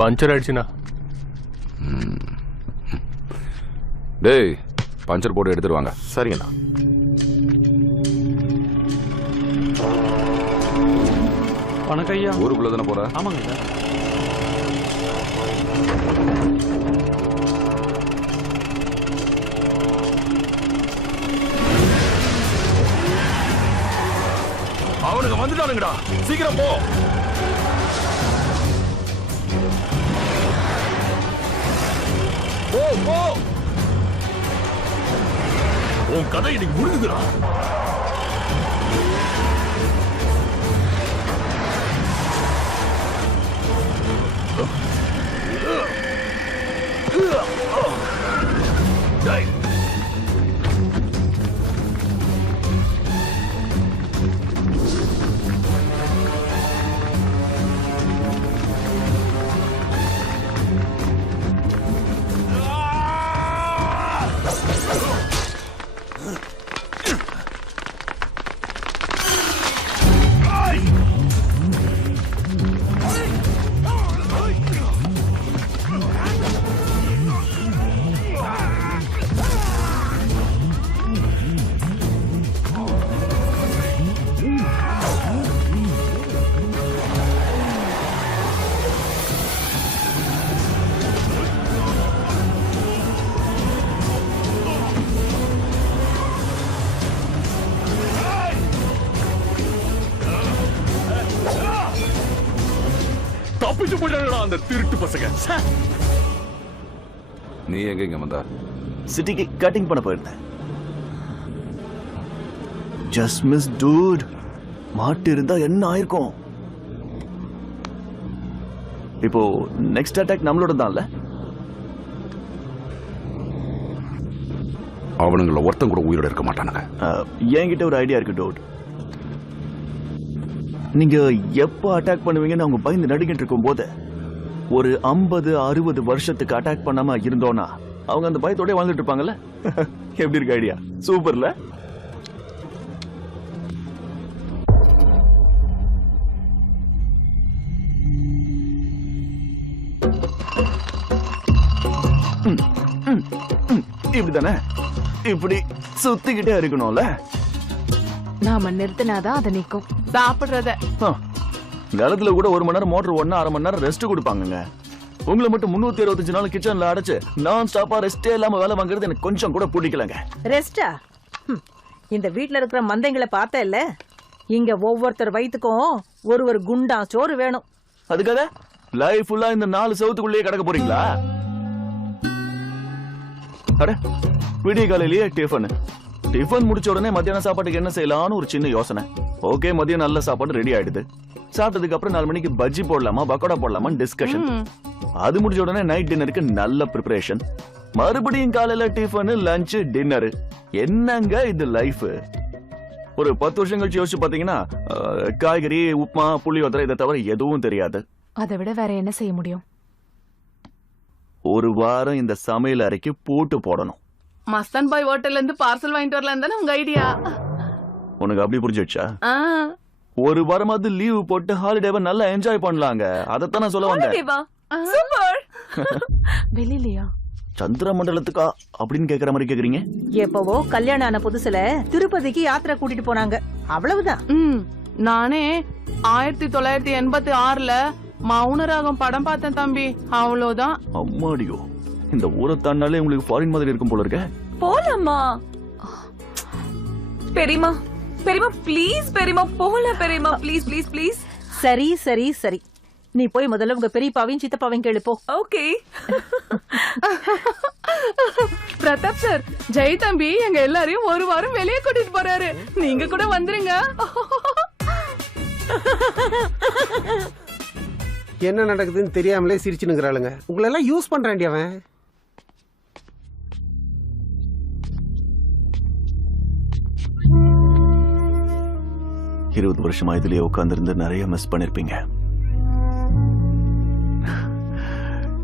Puncture ஆயிடுச்சுண்ணா. டேய் puncture போட்டு எடுத்துருவாங்க. சரிங்கண்ணா. வணக்கம் ஐயா. ஊருக்குள்ள தானே போற? ஆமாங்க ஐயா. அவனுக்கு வந்துட்டானுங்கடா, சீக்கிரம் போ. போ போ, உன் கதை இன்னைக்கு முடிஞ்சுதுடா. தப்பிச்சு போயிட்டாங்கடா அந்த திருட்டு பசங்க. நீ எங்க இங்க வந்தா? சிட்டிக்கு கட்டிங் பண்ண போயிருந்தேன். Just miss dude. மாட்டு இருந்தா என்ன ஆயிருக்கும்? இப்போ நெக்ஸ்ட் அட்டாக் நம்மளோட தான்ல. அவனுங்கள ஒருத்தன் கூட உயிரோட இருக்க மாட்டானுங்க. என்கிட்ட ஒரு ஐடியா இருக்கு டூட். நீங்க எப்ப அட்டாக் பண்ணுவீங்கன்னு அவங்க பயந்து நடுங்கிட்டு இருக்கும் போது ஒரு 50-60 வருஷத்துக்கு அட்டாக் பண்ணாம இருந்தோம்னா அவங்க அந்த பயத்தோட வாழ்ந்துட்டு இருப்பாங்கல்ல. எப்படி இருக்கு ஐடியா? சூப்பர்ல. இப்படிதானே? இப்படி சுத்திக்கிட்டே இருக்கணும்ல. நாம நிறுத்தினாதான் அதை நிக்கும். சாப்பிடுறத நிலத்துல கூட 1 மணி நேரம் மோட்டர் ஓடனா 1/2 மணி நேரம் ரெஸ்ட் கொடுப்பாங்க. உங்களை மட்டும் 365 நாள் கிச்சன்ல அடைச்சு நான் ஸ்டாப்பா ரெஸ்டே இல்லாம வேலை வாங்குறது எனக்கு கொஞ்சம் கூட பிடிக்கலங்க. ரெஸ்டா? இந்த வீட்ல இருக்கிற மந்தைங்களை பார்த்த இல்ல, இங்க ஒவ்வொருத்தர் வயிற்றுக்கும் ஒரு குண்டா சோறு வேணும். அதுக்காக லைஃப் ஃபுல்லா இந்த 4 செவத்துக்குள்ளேயே கிடக்க போறீங்களா? அட விடிய காலையிலேயே டிஃபன் முடிச்ச உடனே மத்தியான சாப்பாட்டுக்கு என்ன செய்யலாம்னு ஒரு சின்ன யோசனை. ஓகே, மதியம் நல்ல சாப்பாடு ரெடி ஆயிடுது. சாப்பிட்டதுக்கு அப்புறம் 4 மணிக்கு பஜ்ஜி போடலாமா பக்கோடா போடலாமா டிஸ்கஷன். அது முடிஞ்ச உடனே நைட் டின்னருக்கு நல்ல ப்ரிப்பரேஷன். மறுபடியும் காலையில டிஃபன், லஞ்ச், டின்னர். என்னங்க இது லைஃப்? ஒரு 10 வருஷம் கழிச்சு யோசிச்சு பாத்தீங்கன்னா காய்கறி, உப்புமா, புளியோதரை இதை தவிர எதுவும் தெரியாது. அதை விட வேற என்ன செய்ய முடியும்? ஒரு வாரம் இந்த சமையல் அறைக்கு பூட்டு போடணும். மஸ்தான் பாய் ஹோட்டல்ல இருந்து பார்சல் வாங்கிட்டு வரலாம் தானே உங்க ஐடியா? உனக்கு அப்படி புரிஞ்சிடுச்சா? ஒரு வாரமாவது லீவ் போட்டு ஹாலிடேவை நல்லா என்ஜாய் பண்ணலாங்க. அதத்தான் நான் சொல்ல வந்தேன். சூப்பர். வெளியிலயா? சந்திர மண்டலத்துக்கா அப்படின்னு கேக்குற மாதிரி கேக்குறீங்க? எப்பவோ கல்யாணம் ஆன புதுசுல திருப்பதிக்கு யாத்திரை கூட்டிட்டு போனாங்க, அவ்வளவுதான். நானே 1986ல மௌனராகம் படம் பார்த்தேன் தம்பி, அவ்வளவுதான். அம்மாடியோ, இந்த ஊரை தாண்டாலே உங்களுக்கு ஃபாரின் மாதிரி இருக்கும் போல இருக்க. போலாமா பெரியமா? பெரியமா ப்ளீஸ், பெரியமா போல, பெரியமா ப்ளீஸ் ப்ளீஸ் ப்ளீஸ். சரி சரி சரி, நீ போய் முதல்ல உங்க பெரியப்பாவையும் சித்தப்பாவையும் கேளு போ. ஓகே. பிரதாப் சார், ஜெய் தம்பி எங்க எல்லாரையும் ஒரு வாரம் வெளியே கூட்டிட்டு போறாரு. நீங்க கூட வந்துருங்க. என்ன நடக்குதுன்னு தெரியாமலே சிரிச்சுனுங்கிறாளுங்க. உங்களை எல்லாம் யூஸ் பண்றாண்டி அவன். இருபது வருஷமா இதுலயே உட்கார்ந்து நிறைய மிஸ் பண்ணிருப்பீங்க.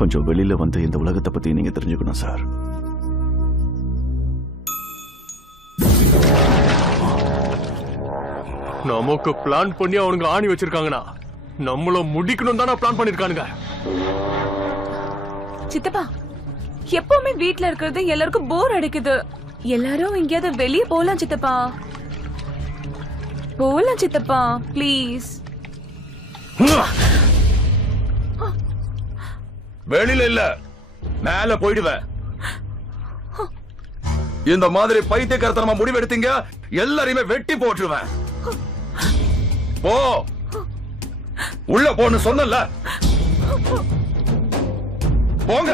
கொஞ்சம் வெளியில வந்து இந்த உலகத்தை பத்தி நீங்க தெரிஞ்சுக்கணும் சார். நமக்கு பிளான் பண்ணி அவனுங்க ஆணி வச்சிருக்காங்கண்ணா, நம்மள முடிக்கணும் தானே பிளான் பண்ணிருக்கானுங்க. சித்தப்பா எப்பவுமே வீட்ல இருக்கிறது எல்லாருக்கும் போர் அடிக்குது. எல்லாரும் எங்கேயாவது வெளியே போலாம் சித்தப்பா. போலாம் சித்தப்பா ப்ளீஸ். வெளியில இல்ல, மேல போயிடுவேன். இந்த மாதிரி பைத்தியக்காரத்தனமா முடிவெடுத்தீங்க, எல்லாரையுமே வெட்டி போட்டுருவேன். போ, உள்ள போன்னு சொன்னல. போங்க.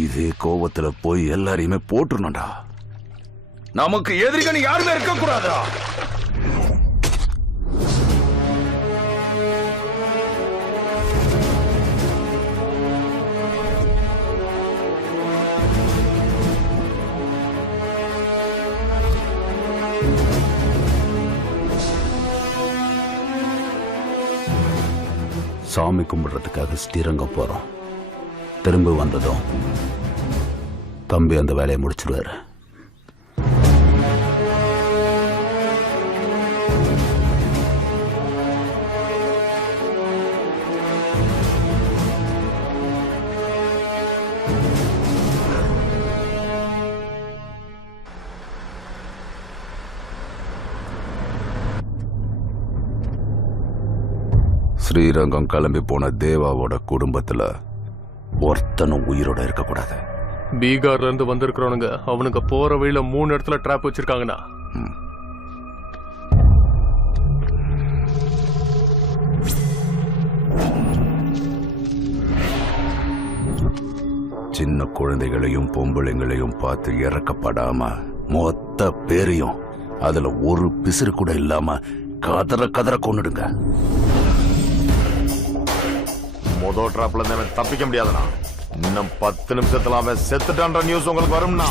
இதே கோவத்துல போய் எல்லாரையுமே போட்டுருணும்டா. நமக்கு எதிரிகள் யாருமே இருக்க கூடாதா? சாமி கும்பிடுறதுக்காக ஸ்ரீரங்கம் போறோம். திரும்ப வந்ததும் தம்பி அந்த வேலையை முடிச்சிடுவாரு. ஸ்ரீரங்கம் கிளம்பி போன தேவாவோட குடும்பத்துல ஒருத்தனும் உயிரோட இருக்க கூடாது. பீகார்ல இருந்து வந்திருக்கிறவனுங்க அவனுக்கு போற வழியில 3 இடத்துல டிராப் வச்சிருக்காங்கண்ணா. சின்ன குழந்தைகளையும் பொம்பளைங்களையும் பார்த்து இறக்கப்படாம மொத்த பேரையும் அதுல ஒரு பிசிறு கூட இல்லாம கதற கொன்னுடுங்க. முதல் டிராப்ல இருந்து அவன் தப்பிக்க முடியாதுண்ணா. இன்னும் 10 நிமிஷத்துல அவன் செத்துட்டான்ற நியூஸ் உங்களுக்கு வரும்னா.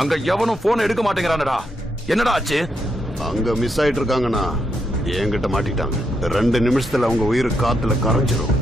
அங்க எவனும் போன் எடுக்க மாட்டேங்கிறானடா. என்னடா ஆச்சு? அங்க மிஸ் ஆயிட்டு இருக்காங்கண்ணா. என்கிட்ட மாட்டிட்டாங்க. 2 நிமிஷத்துல அவங்க உயிர் காத்துல கரைஞ்சிரும்.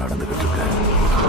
நடந்துகிட்டு இருக்க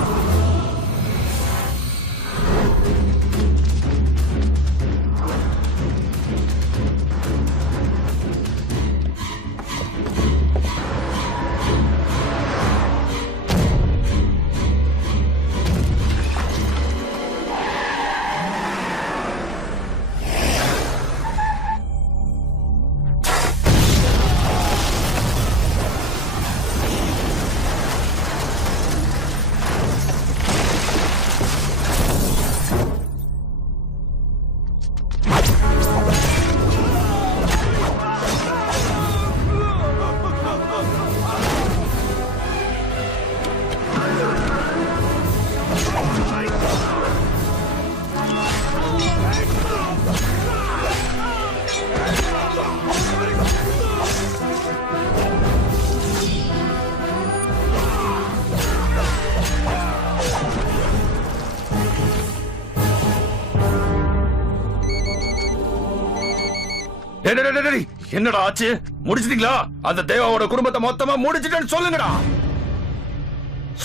என்னடா ஆச்சு? முடிச்சிட்டீங்களா? அந்த தேவாவோட குடும்பத்தை மொத்தமா முடிச்சிட்டேன்னு சொல்லுங்கடா.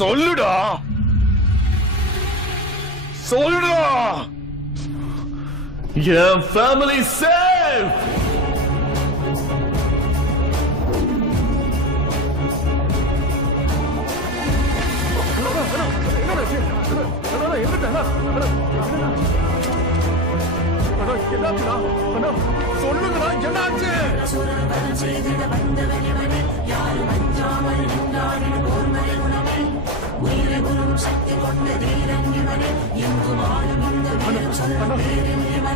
சொல்லுடா, சொல்லுடா. என் ஃபேமிலி சேஃப். சொல்லுங்கடா, என்னாச்சு? சக்தி கொண்ட தீரன் இவனே, எங்கும் ஆளும் இந்த வீரம் சொல்லும் பேரன் இவனே.